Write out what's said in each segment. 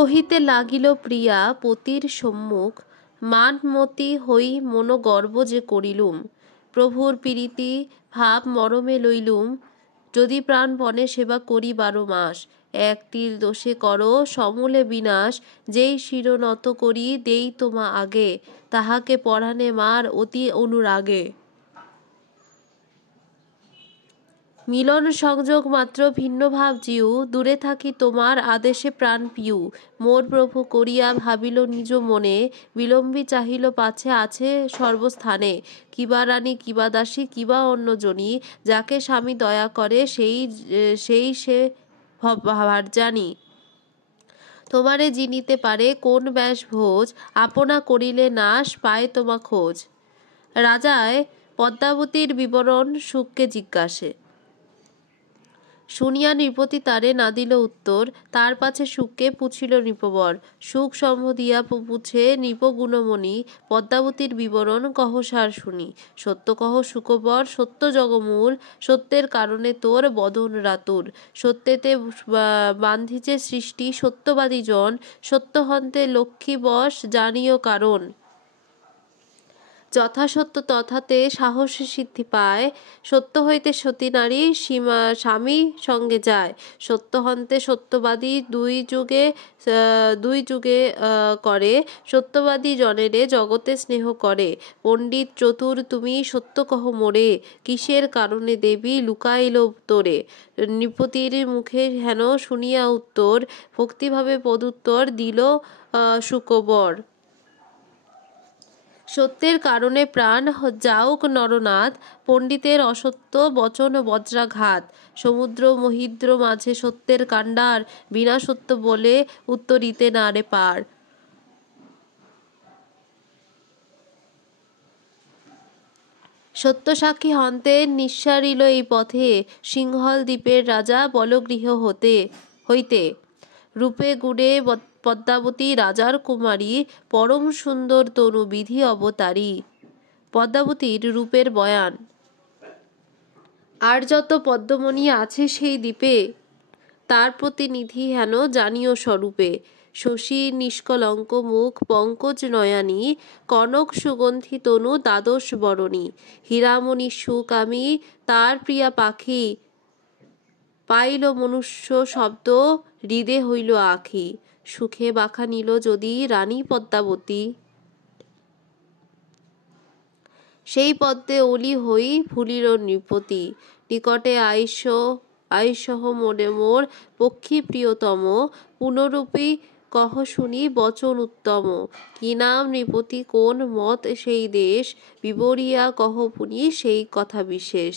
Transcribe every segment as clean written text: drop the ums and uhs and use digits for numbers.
কহিতে লাগিল প্রিয়া পতির সম্মুখ, মানমতি হই মনোগর্ব যে করিলুম। প্রভুর প্রীতি ভাব মরমে লইলুম, যদি প্রাণপণে সেবা করি 12 মাস। এক তিল দোষে করো সমূলে বিনাশ, যেই শির নত করি দেই তোমা আগে, তাহাকে পরাণে মার অতি অনুরাগে। মিলন সংযোগ মাত্র ভিন্ন ভাব জিউ, দূরে থাকি তোমার আদেশে প্রাণ পিউ। মোর প্রভু করিয়া ভাবিল নিজ মনে, বিলম্বী চাহিল পাছে আছে সর্বস্থানে। কিবা রানী কিবা দাসী কিবা অন্যজনী, যাকে স্বামী দয়া করে সেই সে ভারজানি। তোমারে জিনিতে পারে কোন ব্যাস ভোজ, আপনা করিলে নাশ পায় তোমা খোঁজ। রাজায় পদ্মাবতীর বিবরণ শুককে জিজ্ঞাসে। শুনিয়া নৃপতি তারে না দিল উত্তর, তার পাছে শুককে পুছিল নৃপবর। শুক সম্বোধিয়া পুছে নৃপ গুণমণি, পদ্মাবতীর বিবরণ কহ সার শুনি। সত্য কহ শুকবর সত্য জগমূল, সত্যের কারণে তোর বদন রাতুর। সত্যেতে বান্ধিছে সৃষ্টি সত্যবাদী জন, সত্য হন্তে লক্ষ্মী বশ জানিও কারণ। যথাসত্য তথাতে সাহস সিদ্ধি পায়, সত্য হইতে সতী নারী স্বামী সঙ্গে যায়। সত্য হন্তে সত্যবাদী দুই যুগে করে, সত্যবাদী জনেরে জগতে স্নেহ করে। পণ্ডিত চতুর তুমি সত্য কহ মোরে, কিসের কারণে দেবী লুকাইল তোরে। নৃপতির মুখে হেন শুনিয়া উত্তর, ভক্তিভাবে পদুত্তর দিল শুকবর। সত্যের কারণে প্রাণ যাওক নরনাথ, পণ্ডিতের অসত্য বচন বজ্রাঘাত। সমুদ্র মহিদ্র মাঝে সত্যের কাণ্ডার, বিনা সত্য বলে উত্তরিতে না রে পার। সত্য সাক্ষী হন্তে নিঃসারিল এই পথে, সিংহল দ্বীপের রাজা বলগৃহ হইতে। রূপে গুণে পদ্মাবতী রাজার কুমারী, পরম সুন্দর তনু বিধি অবতারী। পদ্মাবতীর রূপের বয়ান। আর যত পদ্মমণি আছে সেই দ্বীপে, তার প্রতিনিধি হেন জানিও স্বরূপে। শশী নিষ্কলঙ্ক মুখ পঙ্কজ নয়নী, কনক সুগন্ধি তনু দ্বাদশ বরণী। হীরামণি সুখ আমি তার প্রিয়া পাখি, পাইল মনুষ্য শব্দ হৃদে হইল আঁখি। সুখে বাখা নিল যদি রানী পদ্মাবতী, সেই পদ্মে অলি হই ভুলিল নৃপতি। নিকটে আইসহ মনে মোর পক্ষী প্রিয়তম, পুনরূপী কহ শুনি বচন উত্তম। কি নাম নৃপতি কোন মত সেই দেশ, বিবরিয়া কহ পুনি সেই কথা বিশেষ।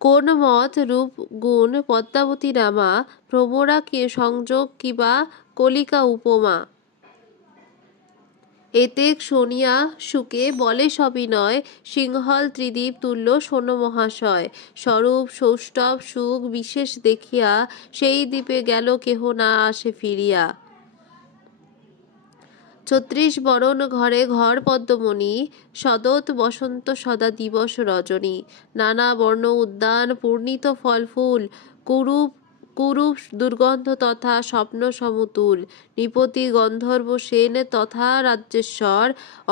কোন মত রূপ গুণ পদ্মাবতী রামা, ভ্রমরা সংযোগ কিবা কলিকা উপমা। এতেক শুনিয়া শুকে বলে সবিনয়, সিংহল ত্রিদীপ তুল্য শোন মহাশয়। স্বরূপ সৌষ্ঠব সুখ বিশেষ দেখিয়া, সেই দ্বীপে গেল কেহ না আসে ফিরিয়া। 36 বরণ ঘরে ঘর পদ্মমণি, সদত বসন্ত সদা দিবস রজনী। নানা বর্ণ উদ্যান পূর্ণিত ফল ফুল, কুরূপ দুর্গন্ধ তথা স্বপ্ন সমতুল। নৃপতি গন্ধর্ব সেন তথা রাজ্যেশ্বর,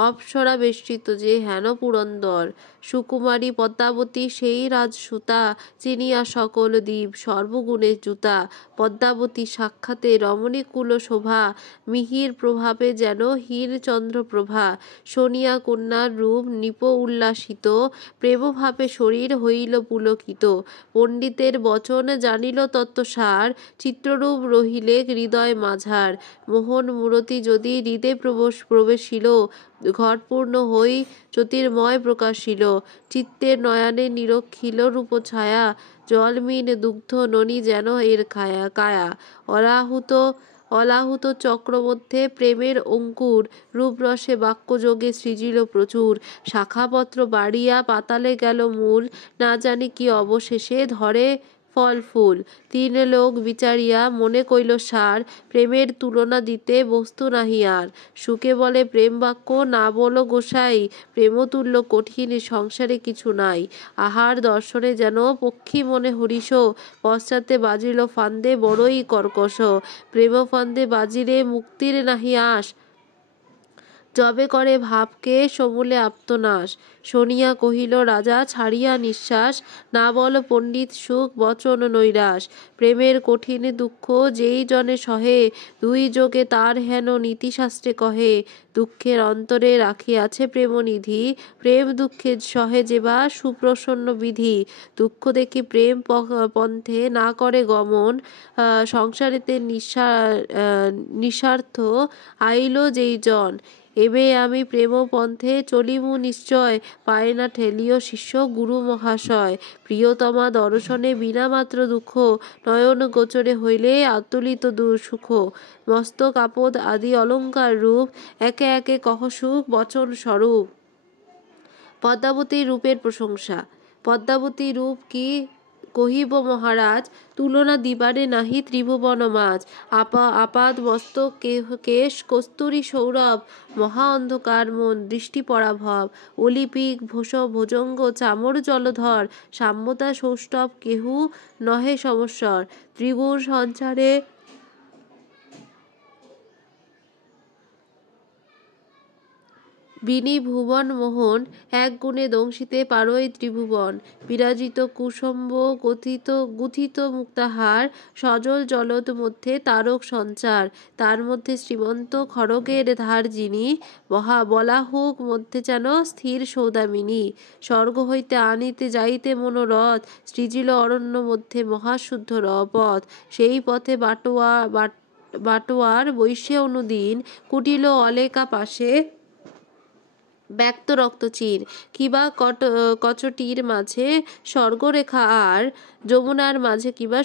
অপ্সরা বেষ্টিত যে হেন পুরন্দর। সুকুমারী পদ্মাবতী সেই রাজসুতা, চিনিয়া সকল দ্বীপ সর্বগুণে জুতা। পদ্মাবতী সাক্ষাতে রমণীকুল শোভা, মিহির প্রভাবে যেন হীর চন্দ্রপ্রভা। শোনিয়া কন্যার রূপ নৃপ উল্লাসিত, প্রেমভাবে শরীর হইল পুলকিত। পণ্ডিতের বচন জানিল তত্ত্বসার, চিত্ররূপ রহিলে হৃদয় মাঝার। মোহন মূরতি যদি হৃদে প্রবেশিল, ঘটপূর্ণ হই জ্যোতির্ময় প্রকাশিল। চিত্তের নয়নে নিরখিল রূপছায়া, জলমীন দুগ্ধ ননী যেন এর কায়া। অলাহুত চক্র মধ্যে প্রেমের অঙ্কুর, রূপরসে বাক্যযোগে সৃজিল প্রচুর। শাখাপত্র বাড়িয়া পাতালে গেল মূল, না জানি কি অবশেষে ধরে ফল ফুল। তিন লোক বিচারিয়া মনে কইল সার, প্রেমের তুলনা দিতে বস্তু নাহি আর। সুকে বলে প্রেম বাক্য, না বলো গোসাই, প্রেমতুল্য কঠিন সংসারে কিছু নাই। আহার দর্শনে যেন পক্ষী মনে হরিষ, পশ্চাতে বাজিল ফান্দে বড়ই কর্কশ। প্রেম ফান্দে বাজিলে মুক্তির নাহি আশ, যবে করে ভাবকে সমূলে আপ্তনাশ। শুনিয়া কহিল রাজা ছাড়িয়া নিঃশ্বাস, না বল পণ্ডিত সুখ বচন নৈরাশ। প্রেমের কঠিন দুঃখ যেই জনে সহে, দুই যোগে তার হেন নীতিশাস্ত্রে কহে। দুঃখের অন্তরে রাখিয়াছে প্রেমনিধি, প্রেম দুঃখে সহে যেবা সুপ্রসন্ন বিধি। দুঃখ দেখি প্রেম পন্থে না করে গমন, সংসারেতে নিঃস্বার্থ আইল যেই জন। এবে আমি প্রেম পন্থে চলিমু নিশ্চয়, পায় না ঠেলিও শিষ্য গুরু মহাশয়। প্রিয়তমা দর্শনে বিনা মাত্র দুঃখ, নয়ন গোচরে হইলে আতুলিত সুখ। মস্তক আপদ আদি অলঙ্কার রূপ, একে একে কহ সুখ বচন স্বরূপ। পদ্মাবতীর রূপের প্রশংসা। পদ্মাবতী রূপ কি কহিব মহারাজ, তুলনা দিবারে নাহি ত্রিভুবন মাঝ। আপাদ মস্তক কেশ কস্তুরী সৌরভ, মহা অন্ধকার মন দৃষ্টি পরাভব। অলিপিক ভোজঙ্গ চামর জলধর, সাম্যতা সৌষ্ঠব কেহু নহে সমস্বর। ত্রিগুণ সঞ্চারে বিনি ভুবন মোহন, এক গুণে দংশিতে পারই ত্রিভুবন। বিরাজিত কুসুম্ব গুথিত মুক্তাহার, সজল জলদ মধ্যে তারক সঞ্চার। তার মধ্যে শ্রীমন্ত খড়গের ধার যিনি, বলা হোক মধ্যে যেন স্থির সৌদামিনী। স্বর্গ হইতে আনিতে যাইতে মনোরথ, সৃজিল অরণ্য মধ্যে মহাশুদ্ধ পথ। সেই পথে বাটোয়ার বৈশে অনুদিন, কুটিল অলেকা পাশে ব্যক্ত রক্তচির। কিবা কচটির মাঝে স্বর্গরেখা আর, যমুনার মাঝে কিবা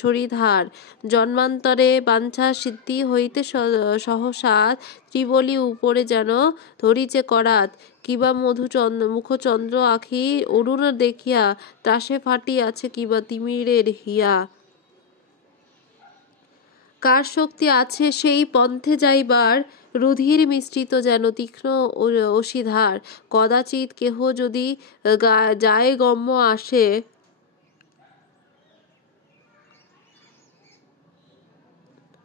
সরিধার। জন্মান্তরে বাঞ্ছা সিদ্ধি হইতে সহসাৎ, ত্রিবলী উপরে যেন ধরিছে করাত। কিবা মুখচন্দ্র আখি অরুণ দেখিয়া, ত্রাসে ফাটি আছে কিবা তিমিরের হিয়া। কার শক্তি আছে সেই পন্থে যাইবার, রুধির মিশ্রিত যেন তীক্ষ্ণ অসিধার। কদাচিৎ কেহ যদি যায় গম্য আসে,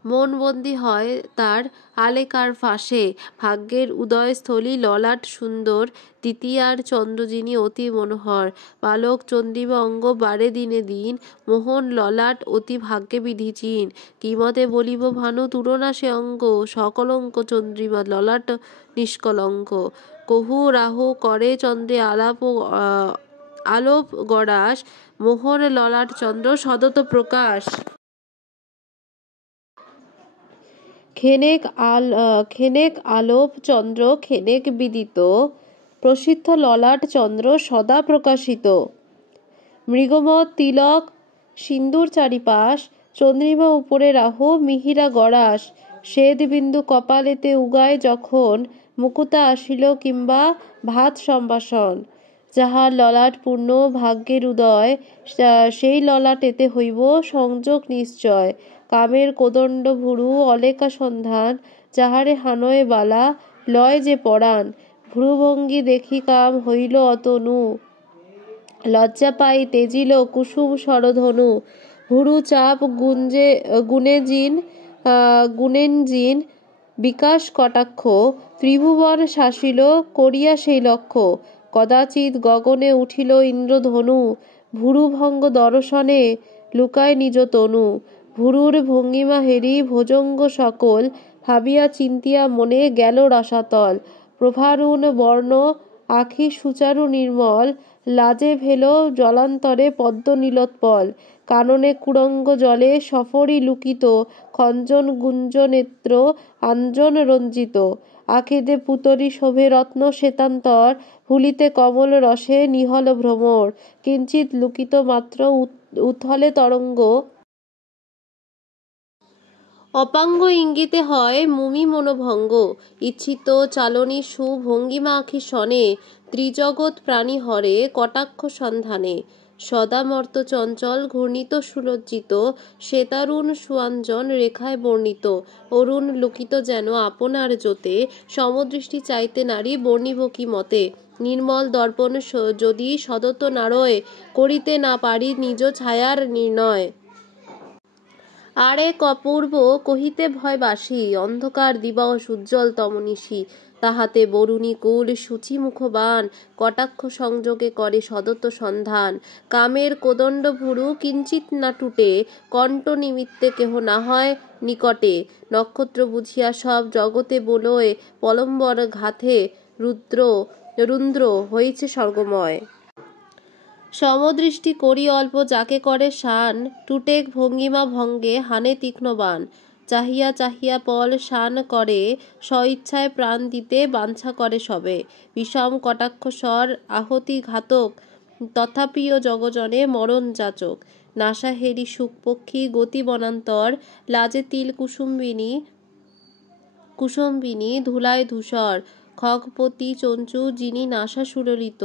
মন বন্দী হয় তার আলেকার ফাঁসে। ভাগ্যের উদয়স্থলী ললাট সুন্দর, দ্বিতীয়ার চন্দ্র যিনি অতি মনোহর। বালক চন্দ্রিমা অঙ্গ বাড়ে দিনে দিন, মোহন ললাট অতি ভাগ্যে বিধি চিন। কিমতে বলিব ভানু তুলনা সে অঙ্গ, সকলঙ্ক চন্দ্রিমা ললাট নিষ্কলঙ্ক। কহু রাহু করে চন্দ্রে আলোপ গড়াস, মোহন ললাট চন্দ্র সদত প্রকাশ। খেনেক আলোপ চন্দ্র খেনেক বিদিত, প্রসিদ্ধ ললাট চন্দ্র সদা প্রকাশিত। মৃগমত তিলক সিন্দুর চারিপাশ, চন্দ্রিমা উপরে রাহু মিহিরা গড়াস। শ্বেদ বিন্দু কপালেতে উগায় যখন, মুকুতা আসিল কিংবা ভাত সম্ভাষণ। যাহার ললাট পূর্ণ ভাগ্যের উদয়, সেই ললাটেতে হইব সংযোগ নিশ্চয়। কামের কোদণ্ড ভুরু অলেকা সন্ধান, যাহারে হানয় বালা লয় যে পরাণ। ভ্রুভঙ্গি দেখি কাম হইল অতনু, লজ্জা পাই তেজিল কুসুম স্বরধনু। ভুরু চাপ গুণেনজিন বিকাশ কটাক্ষ, ত্রিভুবন শাসিল করিয়া সেই লক্ষ্য। কদাচিৎ গগনে উঠিল ইন্দ্রধনু, ভুরুভঙ্গ দর্শনে লুকায় নিজ তনু। ভুরুর ভঙ্গিমা হেরি ভোজঙ্গ সকল, ভাবিয়া চিন্তিয়া মনে গেল রসাতল। প্রভারুণ বর্ণ আখি সুচারু নির্মল, লাজে ভেল জলান্তরে পদ্ম নীলোৎপল। কাননে কুরঙ্গ জলে সফরী লুকিত, খঞ্জন গুঞ্জ নেত্র আঞ্জন রঞ্জিত। আখিতে পুতরি শোভে রত্ন শ্বেতান্তর, হুলিতে কমল রসে নিহল ভ্রমর। কিঞ্চিৎ লুকিত মাত্র উথলে তরঙ্গ, অপাঙ্গ ইঙ্গিতে হয় মুমি মনোভঙ্গ। ইচ্ছিত চালনী সুভঙ্গিমা আখি সনে, ত্রিজগৎ প্রাণী হরে কটাক্ষ সন্ধানে। সদামর্ত চঞ্চল ঘূর্ণিত সুলজ্জিত শ্বেতারুণ সুয়াঞ্জন রেখায় বর্ণিত অরুণ লুকিত যেন আপনার জোতে সমদৃষ্টি চাইতে নারী বর্ণিব কি মতে নির্মল দর্পণ যদি সদত নারয় করিতে না পারি নিজ ছায়ার নির্ণয় আর এক অপূর্ব কহিতে ভয় বাসি অন্ধকার দিবস উজ্জ্বল তমনিশি তাহাতে বরুণী কুল সূচি মুখবান কটাক্ষ সংযোগে করে সদত সন্ধান কামের কোদণ্ড ভুরু কিঞ্চিত না টুটে কণ্ঠ নিমিত্তে কেহ না হয় নিকটে নক্ষত্র বুঝিয়া সব জগতে বলয় পলম্বর ঘাতে রুদ্র হয়েছে স্বর্গময় সমদৃষ্টি করি অল্প যাকে করে শান টুটেক ভঙ্গিমা ভঙ্গে হানে তীক্ষ্ণ বাণ চাহিয়া চাহিয়া পল শান করে স্বইচ্ছায় প্রাণ দিতে বাঞ্ছা করে সবে বিষম কটাক্ষ স্বর আহতি ঘাতক তথাপিও জগজনে মরণ যাচক নাসা হেরি সুখ পক্ষী গতি বনান্তর লাজে তিল কুসুম্বিনী ধুলায় ধূসর খগপতি চঞ্চু যিনি নাসা সুললিত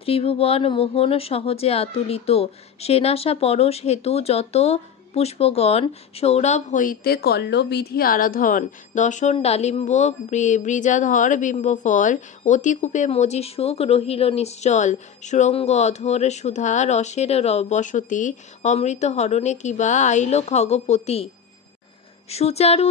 ত্রিভুবন মোহন সহজে আতুলিত সেনাসা পরশ হেতু যত পুষ্পগণ সৌরভ হইতে কল্ল বিধি আরাধন দশন ডালিম্ব বৃজাধর বিম্বফল অতিকূপে মজি সুখ রহিল নিশ্চল সুরঙ্গ অধর সুধা রসের বসতি অমৃত হরণে কিবা আইল খগপতি সুচারু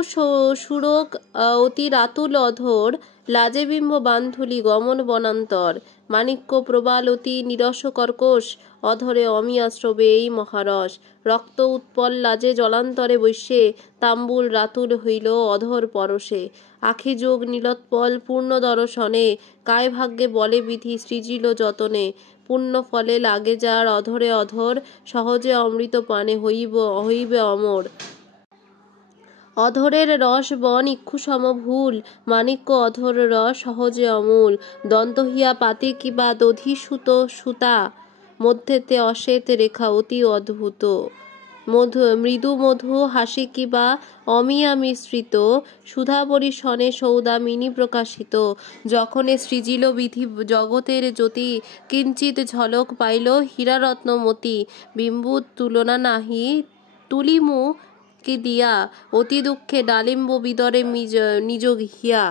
সুরক অতি রাতুল অধর লাজে বিম্ব বান্ধুলি গমন বনান্তর মাণিক্য প্রবাল অতি নিরস কর্কশ অধরে অমিয়া স্রবে এই মহারস রক্ত উৎপল লাজে জলান্তরে বৈশ্যে তাম্বুল রাতুল হইল অধর পরশে আখি যোগ নীলোৎপল পূর্ণ দর্শনে কায় ভাগ্যে বলে বিধি সৃজিল যতনে পুণ্য ফলে লাগে যার অধরে অধর সহজে অমৃত পানে হইবে অমর অধরের রস বন ইক্ষুসম ভুল মাণিক্য অধর রস সহজে অমূল দন্তহিয়া পাতে কিবা দধি সুতা মধ্যেতে অশ্বেত রেখা অতি অদ্ভুত মৃদু মধু হাসি কিবা অমিয়া মিশ্রিত সুধাবরী সনে সৌদামিনী প্রকাশিত যখনে সৃজিল বিধি জগতের জ্যোতি কিঞ্চিত ঝলক পাইল হীরারত্ন মতি বিম্বুর তুলনা নাহি তুলিমু কি দিয়া অতি দুঃখে ডালিম্ব বিদরে নিজ ঘিয়া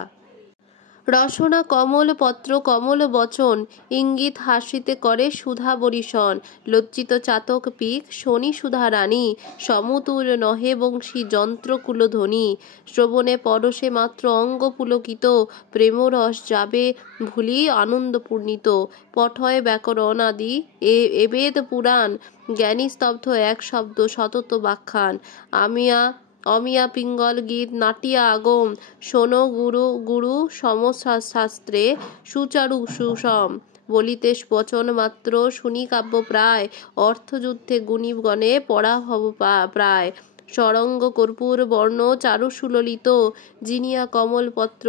রসনা কমল পত্র কমল বচন ইঙ্গিত হাসিতে করে সুধা বরিশন লজ্জিত চাতক পিক শনি সুধা রানী সমতুল নহে বংশী যন্ত্র কুলধ্বনি শ্রবণে পরশে মাত্র অঙ্গ পুলকিত প্রেমরস যাবে ভুলি আনন্দ পূর্ণিত পঠয় ব্যাকরণ আদি এবেদ পুরাণ জ্ঞানী স্তব্ধ এক শব্দ সতত ব্যাখ্যান অমিয়া পিঙ্গল গীত নাটিয়া আগম শোনো গুরু সমশাস্ত্রে সুচারু সুষম বলিতে বচন মাত্র শুনি কাব্য প্রায় অর্থযুদ্ধে গুণীগণে পড়া হব প্রায় সরঙ্গ কর্পূর বর্ণ চারু সুললিত জিনিয়া কমল পত্র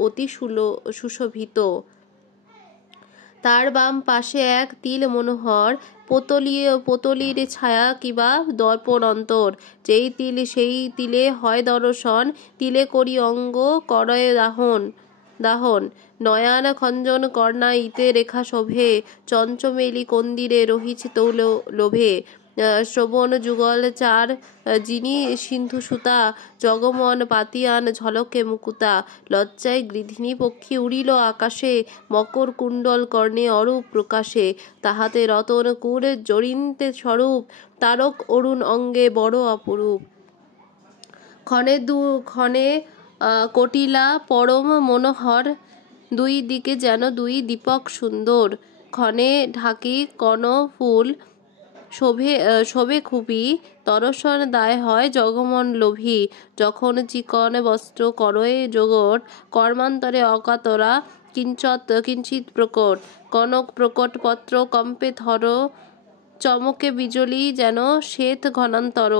অতি সুশোভিত তার বাম পাশে এক তিল মনোহর পোতলির ছায়া কিবা দর্পণ অন্তর যেই তিল সেই তিলে হয় দর্শন তিলে করি অঙ্গ করয় দাহন নয়ান খঞ্জন কর্ণা ইতে রেখা শোভে চঞ্চমেলি কন্দিরে রহিছে তৌল লোভে শ্রবণ যুগল চার যিনি সিন্ধু সুতা জগমন পাতিয়ান ঝলকে মুকুতা লজ্জায় গৃধিনী পক্ষী উড়িল আকাশে মকর কুণ্ডল কর্ণে অরূপ প্রকাশে তাহাতে রতন কুর জড়িন্তে স্বরূপ তারক অরুণ অঙ্গে বড় অপরূপ ক্ষণে কটিলা পরম মনোহর দুই দিকে যেন দুই দীপক সুন্দর ক্ষণে ঢাকি কর্ণফুল শোভে খুবই দর্শন দায় হয় জগমন লোভী যখন চিকন বস্ত্র করয়ে জগৎ কর্মান্তরে অকাতরা কিঞ্চিত প্রকট কনক প্রকট পত্র কম্পে থর চমকে বিজলি যেন শ্বেত ঘনান্তর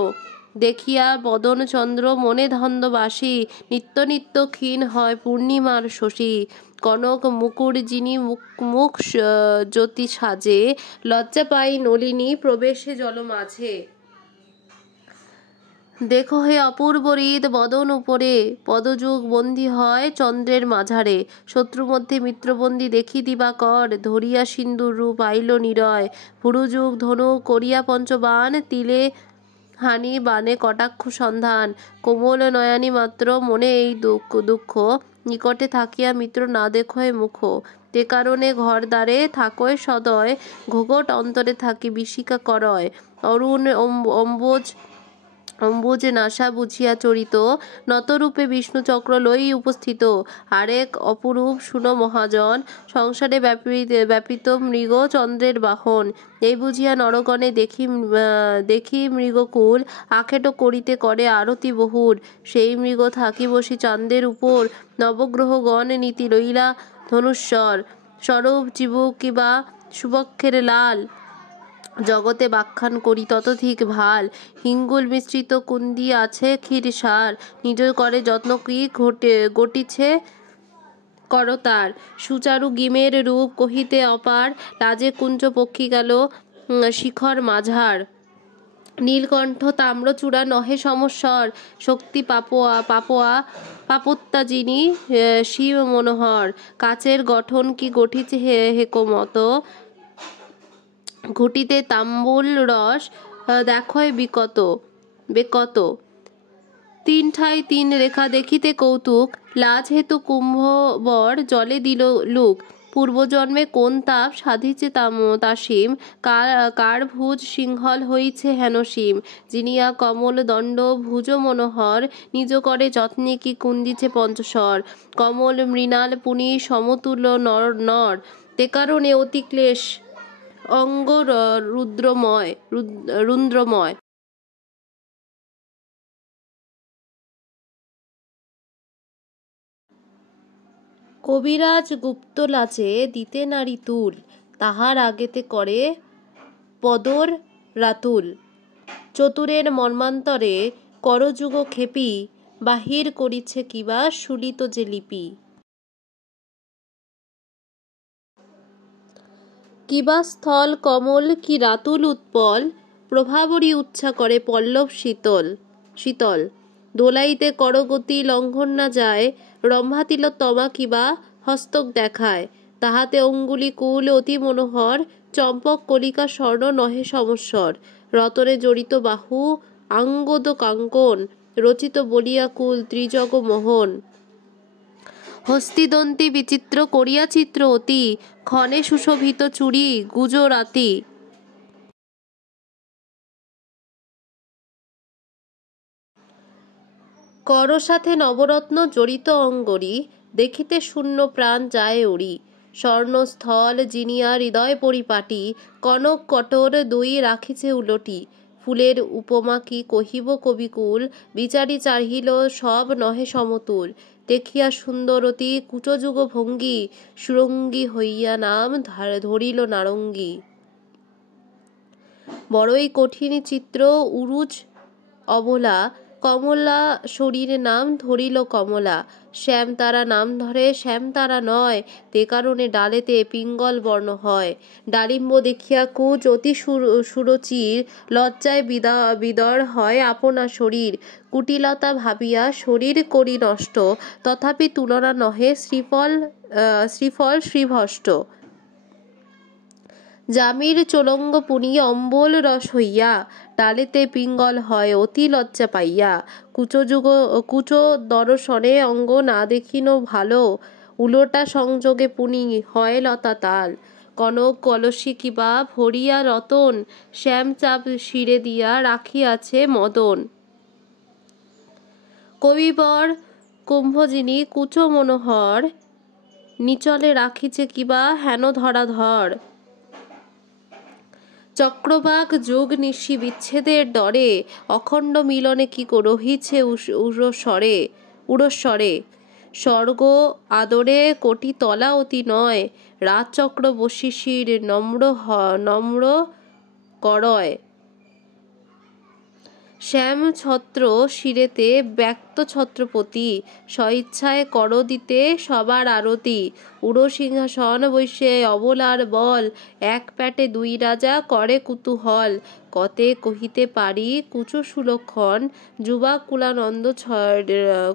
দেখিয়া বদন চন্দ্র মনে ধন্দবাসী নিত্য নিত্য ক্ষীণ হয় পূর্ণিমার শশী কনক মুকুর যিনি মুখ জ্যোতি সাজে লজ্জা পাই নলিনী প্রবেশে জল মাঝে দেখো হে অপূর্ব হৃদ বদন উপরে, পদযুগ বন্দী হয় চন্দ্রের মাঝারে। শত্রু মধ্যে মিত্রবন্দী দেখি দিবাকর, ধরিয়া সিন্দুর রূপ আইল নিরয়। ভুরুযুগ ধনু করিয়া পঞ্চবাণ, তিলে হানি বানে কটাক্ষ সন্ধান। কোমল নয়নী মাত্র মনে এই দুঃখ, নিকটে থাকিয়া মিত্র না দেখয় মুখ। তে কারণে ঘর দ্বারে থাকয় সদয়, ঘোঘট অন্তরে থাকি বিশিকা করয়। অরুণ অম্বুজ নাসা বুঝিয়া চরিত, নতরূপে বিষ্ণুচক্র লই উপস্থিত। আরেক অপরূপ শুনো মহাজন, সংসারে ব্যাপিত মৃগ চন্দ্রের বাহন। এই বুঝিয়া নরগণে দেখি মৃগকুল, আখেট করিতে করে আরতি বহুর। সেই মৃগ থাকি বসি চান্দের উপর, নবগ্রহগণ নীতি লইলা ধনুস্বর। স্বরূপ চিবুক কিবা সুবক্ষের লাল, জগতে ব্যাখ্যান করি ততোধিক ভাল। হিঙ্গুল মিশ্রিত কুন্দি আছে ক্ষীর সার, নিজ করে যত্ন কি ঘটিছে করতার। সুচারু গিমের রূপ কহিতে অপার, লাজে কুঞ্জ পক্ষী গেল শিখর মাঝার। নীলকণ্ঠ তাম্রচূড়া নহে সমস্বর, শক্তি পাপোত্তা যিনি শিব মনোহর। কাচের গঠন কি গঠিছে হেকমত, ঘটিতে তাম্বুল রস দেখয় বেকত। তিন ঠাঁই তিন রেখা দেখিতে কৌতুক, লাজ হেতু কুম্ভবর জলে দিল লুক। পূর্বজন্মে কোন তাপ সাধিছে তাসীম, কার ভুজ সিংহল হইছে হেন সীম। জিনিয়া কমল দণ্ড ভুজ মনোহর, নিজ করে যত্নে কি কুন্দিছে পঞ্চস্বর। কমল মৃণাল পুনি সমতুল্য নর, তে কারণে অতি ক্লেশ অঙ্গ রুদ্রময়। কবিরাজ গুপ্ত লাজে দিতে নারী তুল, তাহার আগেতে করে পদর রাতুল। চতুরের মর্মান্তরে করযুগ ক্ষেপী, বাহির করিছে কিবা সুলিত যে লিপি। কিবা স্থল কমল কি রাতুল উৎপল, প্রভাবরী উচ্ছা করে পল্লব শীতল। দোলাইতে করগতি লঙ্ঘন না যায়, রম্ভাতিলোত্তমা কিবা হস্তক দেখায়। তাহাতে অঙ্গুলি কুল অতি মনোহর, চম্পক কলিকা স্বর্ণ নহে সমস্বর। রতনে জড়িত বাহু আঙ্গদ কাঙ্কন, রচিত বলিয়া কুল ত্রিজগ মোহন। হস্তিদন্তি বিচিত্র করিয়া চিত্র অতি, ক্ষণে সুশোভিত চূড়ি গুজরাতি। কর সাথে নবরত্ন জড়িত অঙ্গরি, দেখিতে শূন্য প্রাণ যায় উড়ি। স্বর্ণস্থল জিনিয়া হৃদয় পরিপাটি, কনক কটর দুই রাখিছে উলটি। ফুলের উপমা কি কহিব কবিকুল, বিচারি চাহিল সব নহে সমতুল। দেখিয়া সুন্দরতী কুচযুগ ভঙ্গি, সুরঙ্গী হইয়া নাম ধরিল নারঙ্গী। বড়ই কঠিন চিত্র উরুজ অবলা, কমলা শরীর নাম ধরিল কমলা। শ্যামতারা নাম ধরে শ্যামতারা নয়, তে কারণে ডালেতে পিঙ্গল বর্ণ হয়। ডালিম্ব দেখিয়া কুচ অতি সুরুচির, লজ্জায় বিদর হয় আপনা শরীর। কুটিলতা ভাবিয়া শরীর করি নষ্ট, তথাপি তুলনা নহে শ্রীফল শ্রীভষ্ট। জামির চোলঙ্গ পুনি অম্বল রস হইয়া, ডালেতে পিঙ্গল হয় অতি লজ্জা পাইয়া। কুচ দর্শনে অঙ্গ না দেখিন ভালো, উলোটা সংযোগে পুনি হয় লতা তাল। কনক কলসী কিবা ভরিয়া রতন, শ্যামচাপ শিরে দিয়া রাখিয়াছে মদন। কবিবর কুম্ভ যিনি কুচ মনোহর, নিচলে রাখিছে কিবা হেন ধরাধর। চক্রবাক যুগ নিশি বিচ্ছেদের ডরে, অখণ্ড মিলনে কি রহিছে উরস্বরে। স্বর্গ আদরে কোটি তলা অতি নয়, রাজচক্র বসি শির নম্র করয়। শ্যাম ছত্র শিরেতে ব্যক্ত ছত্রপতি, স্বইচ্ছায় কর দিতে সবার আরতি, উড়ো সিংহাসন বৈশে অবলার বল, এক প্যাটে দুই রাজা করে কুতূহল, কতে কহিতে পারি কুচ সুলক্ষণ, যুবা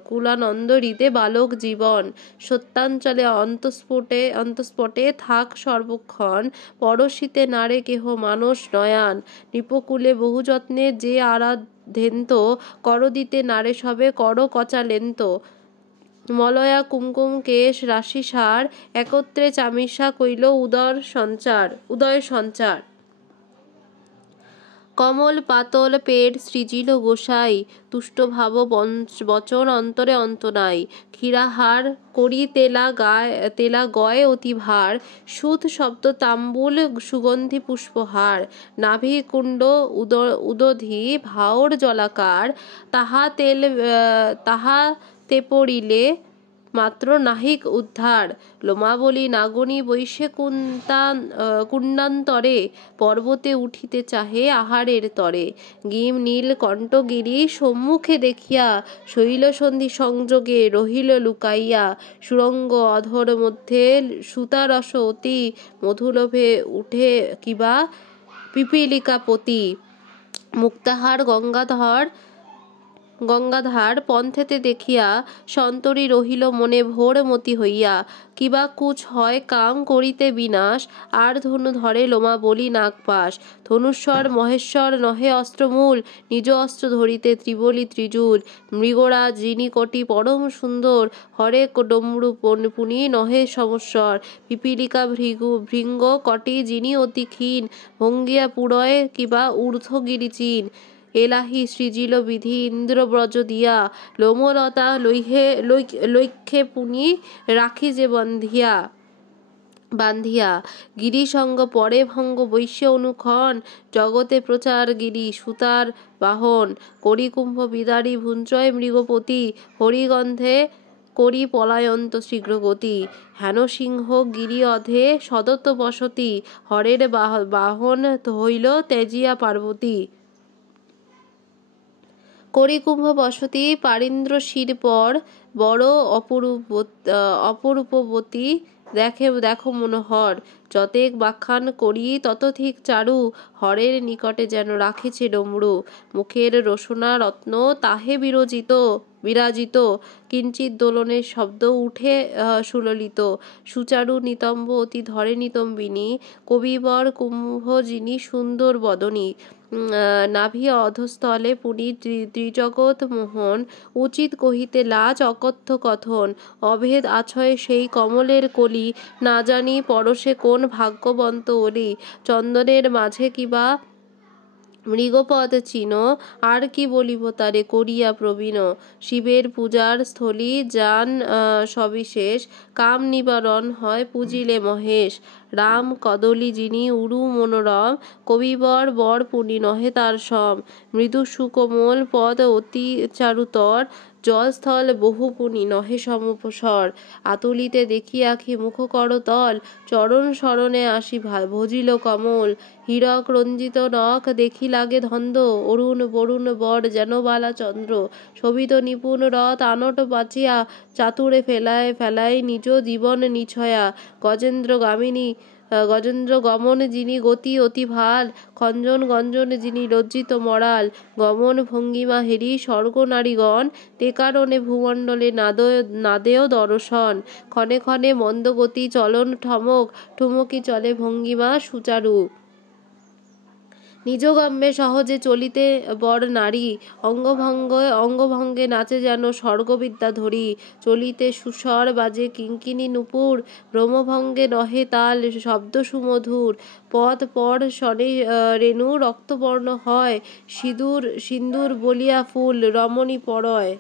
কুলানন্দ হৃদে বালক জীবন, সত্যাঞ্চলে অন্তঃস্ফটে থাক সর্বক্ষণ, পরশীতে নারে কেহ মানস নয়ান, নৃপকুলে বহু যত্নে যে আরাধ্যেন্ত, কর দিতে নারে সবে কর কচালেন্ত, মলয়া কুমকুম কেশ রাশি সার, একত্রে চামিষা কইল উদয় সঞ্চার, কমল পাতল পেট সৃজিল গোসাই, তুষ্ট ভাব বচন অন্তরে অন্ত নাই, ক্ষীরাহার করি তেলা গয় অতি ভার, সুত শব্দ তাম্বুল সুগন্ধি পুষ্পহার, নাভি কুণ্ড উদধি ভাওর জলাকার, তাহাতে পড়িলে মাত্র নাহিক উদ্ধার, লোমাবলী নাগনী বৈশে কুণ্ডান্তরে, পর্বতে উঠিতে চাহে আহারের তরে, গিম নীল কণ্ঠগিরি সম্মুখে দেখিয়া, শৈলসন্ধি সংযোগে রহিল লুকাইয়া, সুরঙ্গ অধর মধ্যে সুতারস অতি, মধুলোভে উঠে কিবা পিপীলিকাপতি, মুক্তাহার গঙ্গাধার পন্থেতে দেখিয়া, সন্তরী রহিল মনে ভোর মতি হইয়া, কিবা কুচ হয় কাম করিতে বিনাশ, আর ধনু ধরে লোমাবলী নাগপাশ, ধনুস্বর মহেশ্বর নহে অস্ত্রমূল, নিজ অস্ত্র ধরিতে ত্রিবলী ত্রিজুল, মৃগরাজ যিনি কটি পরম সুন্দর, হরে ডমরু পুনি নহে সমস্বর, পিপীলিকা ভৃঙ্গ কটি যিনি অতি ক্ষীণ, ভঙ্গিয়া পুরয় কিবা ঊর্ধ্বগিরি চীন, এলাহি সৃজিল বিধি ইন্দ্রব্রজ দিয়া, লোমলতা লক্ষ্যে পুনি রাখি যে বান্ধিয়া, গিরিসঙ্গ পরে ভঙ্গ বৈশ্য অনুক্ষণ, জগতে প্রচার গিরি সুতার বাহন, করি কুম্ভ বিদারী ভুঞ্জয় মৃগপতি, হরিগন্ধে করি পলায়ন্ত শীঘ্রগতি, হেন সিংহ গিরি অধে সদত বসতি, হরের বাহন হইল ত্যাজিয়া পার্বতী, করিকুম্ভ বসতি পারীন্দ্র শির পর, বড় অপরূপবতী দেখো মনোহর, যতেক বাখ্যান করি ততোধিক চারু, হরের নিকটে যেন রাখেছে ডমরু, মুখের রসনা রত্ন তাহে বিরাজিত, কিঞ্চিত দোলনের শব্দ উঠে সুললিত, সুচারু নিতম্ব অতি ধরে নিতম্বিনী, কবিবর কুম্ভ যিনি সুন্দর বদনী, নাভি অধস্থলে পুনি ত্রিজগৎ মোহন, উচিত কহিতে লাজ অকথ্য কথন, অভেদ আছয় সেই কমলের কলি, না জানি পরশে কোন ভাগ্যবন্ত অলি, চন্দনের মাঝে কিবা মৃগপদ চিন, আর কি বলিব তারে করিয়া প্রবীণ, শিবের পূজার স্থলী যান সবিশেষ, কাম নিবারণ হয় পুজিলে মহেশ, রাম কদলী যিনি উরু মনোরম, কবিবর বর পুনি নহে তার সম, মৃদু সুকোমল পদ অতি চারুতর, জলস্থল বহু পুনি নহে সমপসর, আতুলিতে দেখি আখি মুখ করতল, চরণ শরণে আসি ভজিল কমল, হীরক রঞ্জিত নখ দেখি লাগে ধন্দ, অরুণ বরুণ বর যেন বালা চন্দ্র, শোভিত নিপুণ রথ আনট বাঁচিয়া, চাতুরে ফেলায় নিজ জীবন নিছয়া, গজেন্দ্র গমন যিনি গতি অতি ভাল, গঞ্জন যিনি লজ্জিত মরাল, গমন ভঙ্গিমা হেরি স্বর্গ নারীগণ, তে কারণে ভূমণ্ডলে নাদেয় দর্শন, ক্ষণে ক্ষণে মন্দগতি চলন ঠুমকি চলে ভঙ্গিমা সুচারু, নিজ গম্যে সহজে চলিতে বর নারী, অঙ্গভঙ্গে নাচে যেন স্বর্গবিদ্যা ধরি, চলিতে সুস্বর বাজে কিঙ্কিণী নূপুর, ভ্রমভঙ্গে নহে তাল শব্দ সুমধুর, পদ পর শনে রেণু রক্তবর্ণ হয়, সিন্দুর বলিয়া ফুল রমণী পরয়,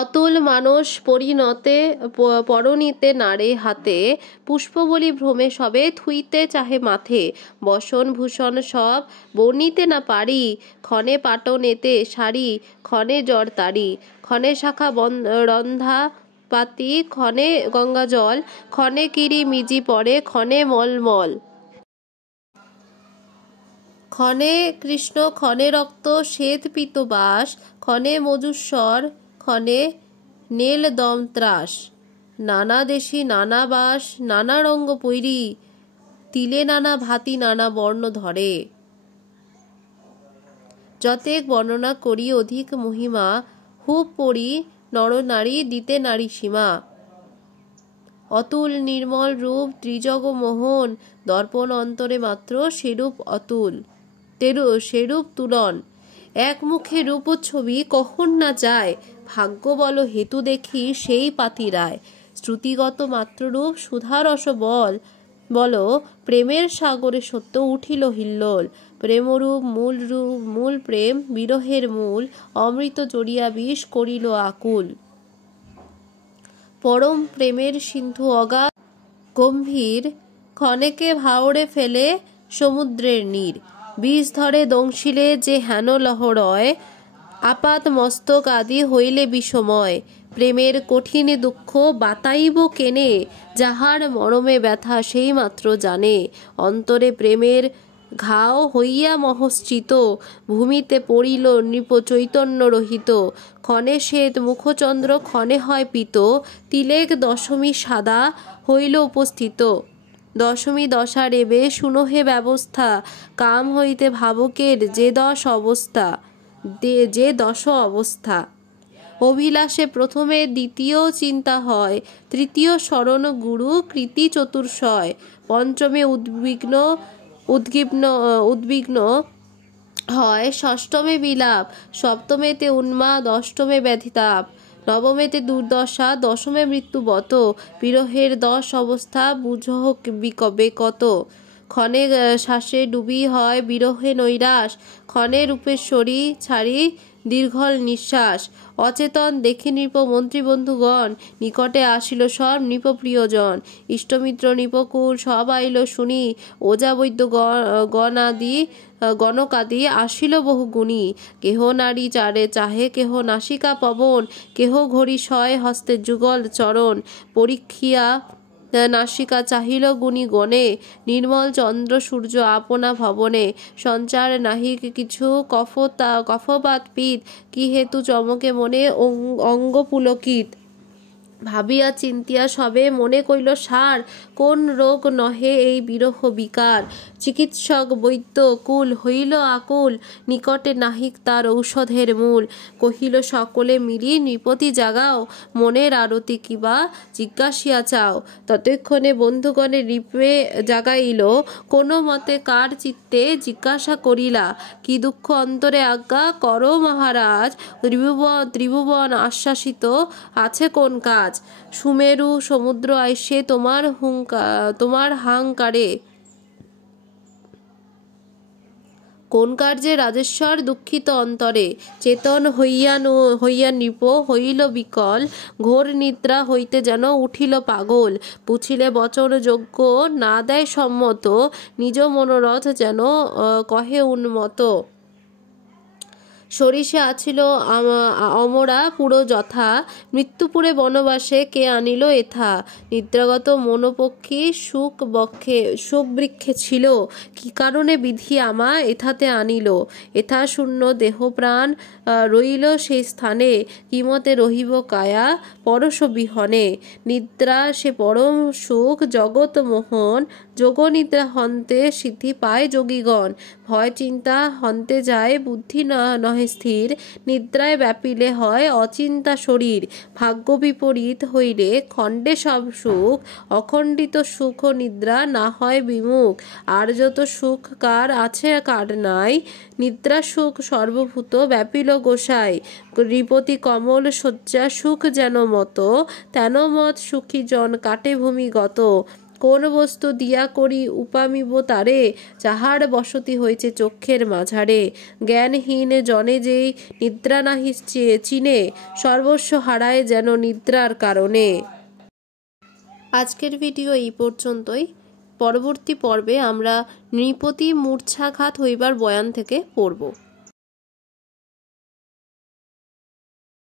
অতুল মানস পরনিতে নাড়ে হাতে, পুষ্পবলি ভ্রমে সবে থুইতে চাহে মাথে, বসন ভূষণ সব বর্ণিতে না পারি, ক্ষণে পাটন এতে শাড়ি, ক্ষণে জ্বর তারি, ক্ষণে শাখা রন্ধা পাতি, ক্ষণে গঙ্গাজল, ক্ষণে কিরি মিজি পড়ে, ক্ষণে মলমল, ক্ষণে কৃষ্ণ ক্ষণে রক্ত শ্বেত পীতবাস, ক্ষণে মজুস্বর ক্ষণে নীল দম ত্রাস। নানা দেশে নানা বাস, নানা রঙ্গ পৈরি, তিলে নানা ভাতি নানা বর্ণ ধরে। যতেক বর্ণনা করি অধিক মহিমা, হুব পড়ি নরনারী দিতে নারী সীমা। অতুল নির্মল রূপ ত্রিজগ মোহন, দর্পণ অন্তরে মাত্র সেরূপ অতুল সেরূপ তুলন। এক মুখে রূপ ছবি কখন না যায়, ভাগ্য বল হেতু দেখি সেই পাতি রায়। শ্রুতিগত মাত্ররূপ সুধারস বল, প্রেমের সাগরে সত্য উঠিল হিল্লোল। প্রেমরূপ মূল প্রেম বিরহের মূল, অমৃত জড়িয়া বিষ করিল আকুল। পরম প্রেমের সিন্ধু অগাধ গম্ভীর, ক্ষণেকে ভাওরে ফেলে সমুদ্রের নীর। বিষ ধরে দংশিলে যে হেন লহরয়, আপাত মস্তক আদি হইলে বিষময়। প্রেমের কঠিন দুঃখ বাতাইব কেনে, যাহার মরমে ব্যথা সেই মাত্র জানে। অন্তরে প্রেমের ঘাও হইয়া মহশ্চিত, ভূমিতে পড়িল নৃপ চৈতন্য রহিত। ক্ষণে শ্বেত মুখচন্দ্র ক্ষণে হয় পীত, তিলেক দশমী সাদা হইল উপস্থিত। দশমী দশা রেবে শুনহে ব্যবস্থা, কাম হইতে ভাবকের যে দশ অবস্থা। অভিলাষে প্রথমে দ্বিতীয় চিন্তা হয়, তৃতীয় স্মরণ গুরু কৃতি চতুর্শয়। পঞ্চমে উদ্বিগ্ন হয়, ষষ্ঠমে বিলাপ, সপ্তমেতে উন্মাদ, অষ্টমে ব্যাধিতাপ, নবমেতে দুর্দশা, দশমে মৃত্যুবত। বিরহের 10 অবস্থা বুঝহ বেকত। ক্ষণে শ্বাসে ডুবি হয় বিরহে নৈরাশ, ক্ষণে রূপেশ্বরী ছাড়ি দীর্ঘল নিঃশ্বাস। অচেতন দেখে নৃপ মন্ত্রীবন্ধুগণ, নিকটে আসিল সব নৃপপ্রিয়জন। ইষ্টমিত্র নৃপকুল সব আইল শুনি, ওজা বৈদ্য গণকাদি আসিল বহু গুণী। কেহ নারী চাহে কেহ নাসিকা পবন, কেহ ঘড়ি শয় হস্তে যুগল চরণ। পরীক্ষিয়া নাসিকা চাহিল গুণী গণে, নির্মল চন্দ্র সূর্য আপনা ভবনে। সঞ্চার নাহিক কিছু কফপাত পিত, কি হেতু চমকে মনে অঙ্গ পুলকিত। ভাবিয়া চিন্তিয়া সবে মনে কইল সার, কোন রোগ নহে এই বিরহ বিকার। চিকিৎসক বৈদ্য কুল হইল আকুল, নিকটে নাহিক তার ঔষধের মূল। কহিল সকলে মিলি নৃপতি জাগাও, মনের আরতি কিবা জিজ্ঞাসিয়া চাও। ততক্ষণে বন্ধুগণে নৃপে জাগাইল, কোনো মতে কার চিত্তে জিজ্ঞাসা করিলা। কি দুঃখ অন্তরে আজ্ঞা করো মহারাজ, ত্রিভুবন আশ্বাসিত আছে কোন কাজ। সুমেরু সমুদ্র আইসে তোমার হাংকারে, কোন কার্যে রাজেশ্বর দুঃখিত অন্তরে। চেতন হইয়া নৃপ হইল বিকল, ঘোর নিদ্রা হইতে যেন উঠিল পাগল। পুছিলে বচন যোগ্য না দেয় সম্মত, নিজ মনোরথ যেন কহে উন্মত। সরিষে আছিল অমরা পুরো যথা, মৃত্যুপুরে বনবাসে কে আনিল এথা। নিদ্রাগত মনোপক্ষী সুখ বৃক্ষে ছিল, কি কারণে বিধি আমা এথাতে আনিল। এথা শূন্য দেহ প্রাণ রইল সেই স্থানে, কিমতে রহিব কায়া পরশ বিহনে। নিদ্রা সে পরম সুখ জগৎ মোহন, যোগ নিদ্রা হন্তে সিদ্ধি পায় যোগীগণ। ভয় চিন্তা হন্তে যায় বুদ্ধি নহে স্থির, নিদ্রায় ব্যাপিলে হয় অচিন্তা শরীর। ভাগ্য বিপরীত হইলে খণ্ডে সব সুখ, অখণ্ডিত সুখ নিদ্রা না হয় বিমুখ। আর যত সুখ কার আছে কার নাই, নিদ্রা সুখ সর্বভূত ব্যাপিল গোসাই। নৃপতি কমল শয্যা সুখ যেন মত, তেন মত সুখী জন কাটে ভূমিগত। কোন বস্তু দিয়া করি উপামিব তারে, যাহার বসতি হয়েছে চক্ষের মাঝারে। জ্ঞানহীন জনে যেই নিদ্রা নাহি চিনে, সর্বস্ব হারায় যেন নিদ্রার কারণে। আজকের ভিডিও এই পর্যন্তই। পরবর্তী পর্বে আমরা নৃপতি মূর্ছাঘাত হইবার বয়ান থেকে পড়ব।